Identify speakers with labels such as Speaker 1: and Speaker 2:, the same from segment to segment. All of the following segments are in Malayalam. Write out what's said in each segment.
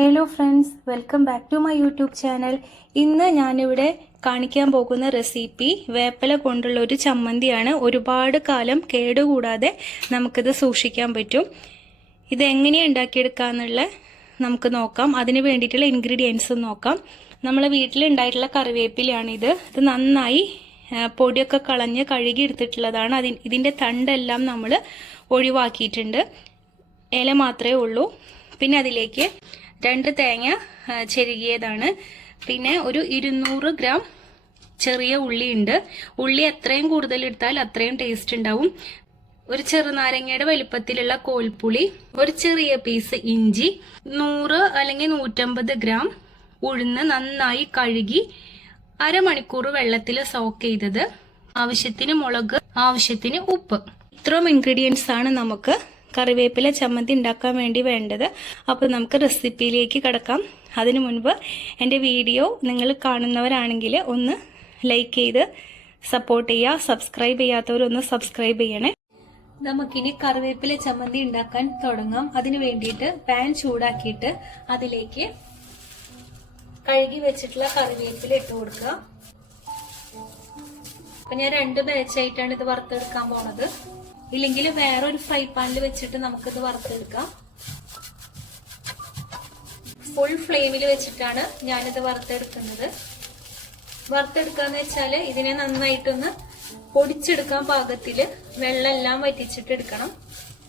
Speaker 1: Hello friends welcome back to my YouTube channel ഇന്ന് ഞാനിവിടെ കാണിക്കാൻ പോകുന്ന റെസിപ്പി വേപ്പല കൊണ്ടുള്ള ഒരു ചമ്മന്തിയാണ്. ഒരുപാട് കാലം കേടുകൂടാതെ നമുക്കിത് സൂക്ഷിക്കാൻ പറ്റും. ഇത് എങ്ങനെയാണ് ഉണ്ടാക്കിയെടുക്കാന്നുള്ള നമുക്ക് നോക്കാം. അതിന് വേണ്ടിയിട്ടുള്ള ഇൻഗ്രീഡിയൻസ് നോക്കാം. നമ്മളെ വീട്ടിലുണ്ടായിട്ടുള്ള കറിവേപ്പിലയാണിത് ഇത്. നന്നായി പൊടിയൊക്കെ കളഞ്ഞ് കഴുകി എടുത്തിട്ടുള്ളതാണ് അതി ഇതിന്റെ തണ്ടെല്ലാം നമ്മൾ ഒഴിവാക്കിയിട്ടുണ്ട്. ഇല മാത്രമേ ഉള്ളൂ. പിന്നെ അതിലേക്ക് രണ്ട് തേങ്ങ ചെരുകിയതാണ്. പിന്നെ ഒരു ഇരുന്നൂറ് ഗ്രാം ചെറിയ ഉള്ളി ഉണ്ട് ഉള്ളി എത്രയും കൂടുതൽ എടുത്താൽ അത്രയും ടേസ്റ്റ് ഉണ്ടാവും. ഒരു ചെറുനാരങ്ങയുടെ വലിപ്പത്തിലുള്ള കോൽപ്പുളി ഒരു ചെറിയ പീസ് ഇഞ്ചി നൂറ് അല്ലെങ്കിൽ നൂറ്റമ്പത് ഗ്രാം ഉഴുന്ന് നന്നായി കഴുകി അരമണിക്കൂർ വെള്ളത്തിൽ സോക്ക് ചെയ്തത്. ആവശ്യത്തിന് മുളക് ആവശ്യത്തിന് ഉപ്പ്. ഇത്രയും ഇൻഗ്രീഡിയൻസ് ആണ് നമുക്ക് കറിവേപ്പില ചമ്മന്തി ഉണ്ടാക്കാൻ വേണ്ടി വേണ്ടത്. അപ്പോൾ നമുക്ക് റെസിപ്പിയിലേക്ക് കിടക്കാം. അതിനു മുൻപ് എന്റെ വീഡിയോ നിങ്ങൾ കാണുന്നവരാണെങ്കിൽ ഒന്ന് ലൈക്ക് ചെയ്ത് സപ്പോർട്ട് ചെയ്യുക. സബ്സ്ക്രൈബ് ചെയ്യാത്തവരൊന്ന് സബ്സ്ക്രൈബ് ചെയ്യണേ. നമുക്കിനി കറിവേപ്പില ചമ്മന്തി ഉണ്ടാക്കാൻ തുടങ്ങാം. അതിനു വേണ്ടിയിട്ട് പാൻ ചൂടാക്കിയിട്ട് അതിലേക്ക് കഴുകി വെച്ചിട്ടുള്ള കറിവേപ്പില ഇട്ട് കൊടുക്കുക. അപ്പൊ ഞാൻ രണ്ട് ബാച്ചായിട്ടാണ് ഇത് വറുത്തെടുക്കാൻ പോണത്. ഇല്ലെങ്കിൽ വേറെ ഒരു ഫ്രൈ പാനിൽ വെച്ചിട്ട് നമുക്കിത് വറുത്തെടുക്കാം. ഫുൾ ഫ്ലെയിമിൽ വെച്ചിട്ടാണ് ഞാനിത് വറുത്തെടുക്കുന്നത്. വറുത്തെടുക്കാന്ന് വെച്ചാൽ ഇതിനെ നന്നായിട്ടൊന്ന് പൊടിച്ചെടുക്കാൻ പാകത്തിൽ വെള്ളമെല്ലാം വറ്റിച്ചിട്ട് എടുക്കണം.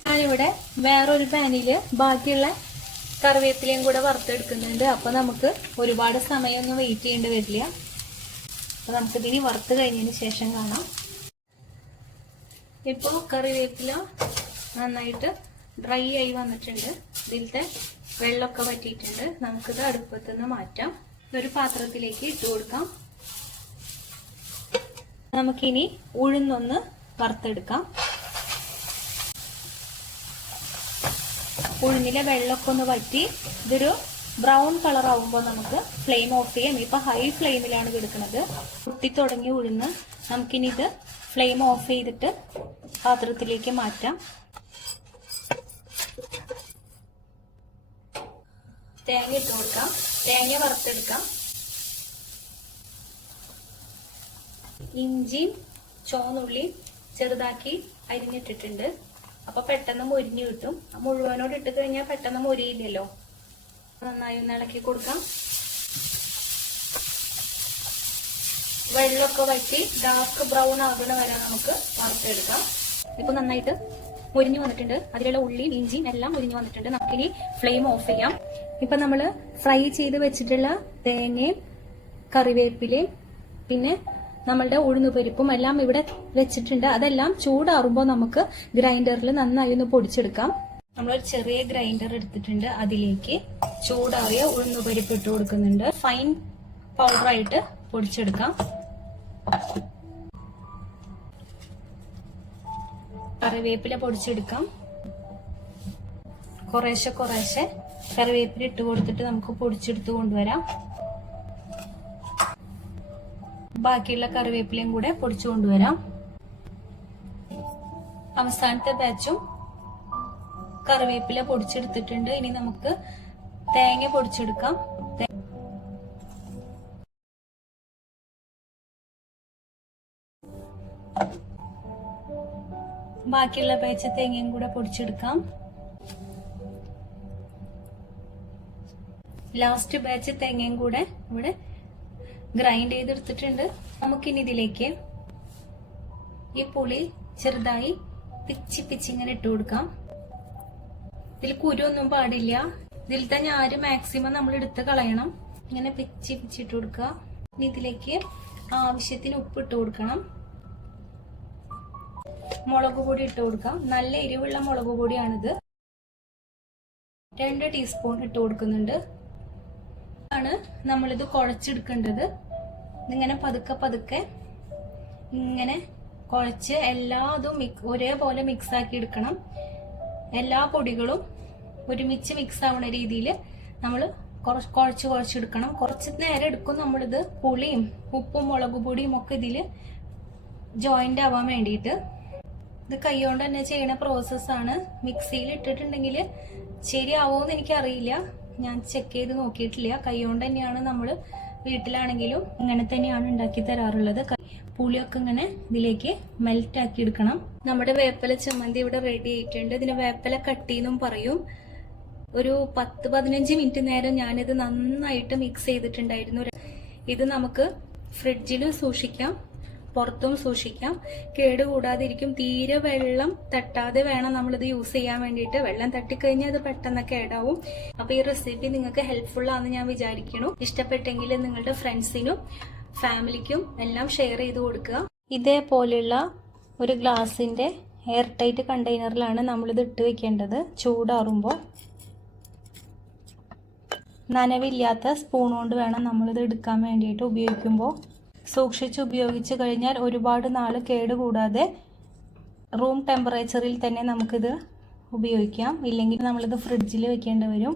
Speaker 1: ഞാനിവിടെ വേറൊരു പാനിൽ ബാക്കിയുള്ള കറിവേപ്പിലയും കൂടെ വറുത്തെടുക്കുന്നുണ്ട്. അപ്പൊ നമുക്ക് ഒരുപാട് സമയമൊന്നും വെയിറ്റ് ചെയ്യേണ്ടി വരില്ല. അപ്പൊ നമുക്കിതിനി വറുത്ത് കഴിഞ്ഞതിന് ശേഷം കാണാം. ഇപ്പോ കറിവേപ്പില നന്നായിട്ട് ഡ്രൈ ആയി വന്നിട്ടുണ്ട്. ഇതിലത്തെ വെള്ളമൊക്കെ വറ്റിയിട്ടുണ്ട്. നമുക്കിത് അടുപ്പത്ത് നിന്ന് മാറ്റാം. ഒരു പാത്രത്തിലേക്ക് ഇട്ട് കൊടുക്കാം. നമുക്കിനി ഉഴുന്നൊന്ന് വറുത്തെടുക്കാം. ഉഴുന്നിലെ വെള്ളമൊക്കെ ഒന്ന് വറ്റി ഇതൊരു ബ്രൗൺ കളർ ആവുമ്പോൾ നമുക്ക് ഫ്ലെയിം ഓഫ് ചെയ്യാം. ഇപ്പൊ ഹൈ ഫ്ലെയിമിലാണ് കിടക്കുന്നത് കുത്തി തുടങ്ങി ഉഴുന്ന് നമുക്കിനി ഇത് ഫ്ലെയിം ഓഫ് ചെയ്തിട്ട് പാത്രത്തിലേക്ക് മാറ്റാം. തേങ്ങ ഇട്ട് കൊടുക്കാം. തേങ്ങ വറുത്തെടുക്കാം. ഇഞ്ചിയും ചോന്നുള്ളി ചെറുതാക്കി അരിഞ്ഞിട്ടിട്ടുണ്ട്. അപ്പൊ പെട്ടെന്ന് മുരിഞ്ഞു കിട്ടും. മുഴുവനോട് ഇട്ട് കഴിഞ്ഞാൽ പെട്ടെന്ന് മുരിയില്ലല്ലോ. നന്നായി ഒന്ന് ഇളക്കി കൊടുക്കാം. വെള്ളമൊക്കെ വറ്റി ഡാർക്ക് ബ്രൗൺ ആകുന്ന വരെ നമുക്ക് വറുത്തെടുക്കാം. ഇപ്പൊ നന്നായിട്ട് മുരിഞ്ഞു വന്നിട്ടുണ്ട്. അതിലുള്ള ഉള്ളിയും ഇഞ്ചിയും എല്ലാം മുരിഞ്ഞു വന്നിട്ടുണ്ട്. നമുക്കിനി ഫ്ലെയിം ഓഫ് ചെയ്യാം. ഇപ്പൊ നമ്മൾ ഫ്രൈ ചെയ്ത് വെച്ചിട്ടുള്ള തേങ്ങയും കറിവേപ്പിലയും പിന്നെ നമ്മളുടെ ഉഴുന്നുപരിപ്പും എല്ലാം ഇവിടെ വെച്ചിട്ടുണ്ട്. അതെല്ലാം ചൂടാറുമ്പോൾ നമുക്ക് ഗ്രൈൻഡറിൽ നന്നായി ഒന്ന് പൊടിച്ചെടുക്കാം. നമ്മളൊരു ചെറിയ ഗ്രൈൻഡർ എടുത്തിട്ടുണ്ട്. അതിലേക്ക് ചൂടാറിയ ഉഴുന്നുപരിപ്പ് ഇട്ട് കൊടുക്കുന്നുണ്ട്. ഫൈൻ പൗഡറായിട്ട് പൊടിച്ചെടുക്കാം. കറിവേപ്പില പൊടിച്ചെടുക്കാം. കുറേശ്ശെ കുറേശ്ശെ കറിവേപ്പില ഇട്ട് കൊടുത്തിട്ട് നമുക്ക് പൊടിച്ചെടുത്ത് കൊണ്ടുവരാം. ബാക്കിയുള്ള കറിവേപ്പിലയും കൂടെ പൊടിച്ചു കൊണ്ടുവരാം. അവസാനത്തെ ബാച്ചും കറിവേപ്പില പൊടിച്ചെടുത്തിട്ടുണ്ട്. ഇനി നമുക്ക് തേങ്ങ പൊടിച്ചെടുക്കാം. ബാക്കിയുള്ള പേച്ച തേങ്ങയും കൂടെ പൊടിച്ചെടുക്കാം. ലാസ്റ്റ് ബാച്ച് തേങ്ങയും കൂടെ ഇവിടെ ഗ്രൈൻഡ് ചെയ്തെടുത്തിട്ടുണ്ട്. നമുക്കിനി ഇതിലേക്ക് ഈ പുളി ചെറുതായി പിച്ചി പിച്ചി ഇങ്ങനെ ഇട്ട് കൊടുക്കാം. ഇതിൽ കുരു ഒന്നും പാടില്ല. ഇതിലത്തെ ഞാര് മാക്സിമം നമ്മൾ എടുത്ത് കളയണം. ഇങ്ങനെ പിച്ചി പിച്ചിട്ട് കൊടുക്കുക. ഇനി ഇതിലേക്ക് ആവശ്യത്തിന് ഉപ്പ് ഇട്ട് കൊടുക്കണം. മുളക് പൊടി ഇട്ട് കൊടുക്കാം. നല്ല എരിവുള്ള മുളക് പൊടിയാണിത്. രണ്ട് ടീസ്പൂൺ ഇട്ട് കൊടുക്കുന്നുണ്ട്. ആണ് നമ്മളിത് കുഴച്ചെടുക്കേണ്ടത്. ഇങ്ങനെ പതുക്കെ പതുക്കെ ഇങ്ങനെ കുഴച്ച് എല്ലാതും ഒരേപോലെ മിക്സ് ആക്കി എടുക്കണം. എല്ലാ പൊടികളും ഒരുമിച്ച് മിക്സ് ആവുന്ന രീതിയിൽ നമ്മൾ കുറച്ച് കുഴച്ച് കുഴച്ചെടുക്കണം. കുറച്ച് നേരം എടുക്കും നമ്മളിത് പുളിയും ഉപ്പും മുളക് പൊടിയും ഒക്കെ ഇതിൽ ജോയിന്റ് ആവാൻ വേണ്ടിയിട്ട്. ഇത് കൈകൊണ്ട് തന്നെ ചെയ്യുന്ന പ്രോസസ്സാണ് മിക്സിയിൽ ഇട്ടിട്ടുണ്ടെങ്കിൽ ശരിയാവോന്ന് എനിക്കറിയില്ല. ഞാൻ ചെക്ക് ചെയ്ത് നോക്കിയിട്ടില്ല. കൈകൊണ്ട് തന്നെയാണ് നമ്മൾ വീട്ടിലാണെങ്കിലും ഇങ്ങനെ തന്നെയാണ് ഉണ്ടാക്കി തരാറുള്ളത്. പുളിയൊക്കെ ഇങ്ങനെ ഇതിലേക്ക് മെൽറ്റ് ആക്കി എടുക്കണം. നമ്മുടെ വേപ്പല ചമ്മന്തി ഇവിടെ റെഡി ആയിട്ടുണ്ട്. ഇതിന് വേപ്പല കട്ടി എന്നും പറയും. ഒരു പത്ത് പതിനഞ്ച് മിനിറ്റ് നേരം ഞാനിത് നന്നായിട്ട് മിക്സ് ചെയ്തിട്ടുണ്ടായിരുന്നു. ഇത് നമുക്ക് ഫ്രിഡ്ജിൽ സൂക്ഷിക്കാം. പുറത്തും സൂക്ഷിക്കാം. കേടുകൂടാതിരിക്കും. തീരെ വെള്ളം തട്ടാതെ വേണം നമ്മളിത് യൂസ് ചെയ്യാൻ വേണ്ടിയിട്ട്. വെള്ളം തട്ടിക്കഴിഞ്ഞാൽ അത് പെട്ടെന്ന് കേടാവും അപ്പൊ ഈ റെസിപ്പി നിങ്ങൾക്ക് ഹെൽപ്ഫുൾ ആണെന്ന് ഞാൻ വിചാരിക്കുന്നു ഇഷ്ടപ്പെട്ടെങ്കിൽ നിങ്ങളുടെ ഫ്രണ്ട്സിനും ഫാമിലിക്കും എല്ലാം ഷെയർ ചെയ്ത് കൊടുക്കുക. ഇതേപോലെയുള്ള ഒരു ഗ്ലാസിന്റെ എയർ ടൈറ്റ് കണ്ടെയ്നറിലാണ് നമ്മളിത് ഇട്ട് വെക്കേണ്ടത്. ചൂടാറുമ്പോൾ നനവില്ലാത്ത സ്പൂൺ കൊണ്ട് വേണം നമ്മളിത് എടുക്കാൻ വേണ്ടിയിട്ട് ഉപയോഗിക്കുമ്പോൾ സൂക്ഷിച്ച് ഉപയോഗിച്ച് കഴിഞ്ഞാൽ ഒരുപാട് നാൾ കേടുകൂടാതെ റൂം ടെമ്പറേച്ചറിൽ തന്നെ നമുക്കിത് ഉപയോഗിക്കാം. ഇല്ലെങ്കിൽ നമ്മളിത് ഫ്രിഡ്ജിൽ വെക്കേണ്ടി വരും.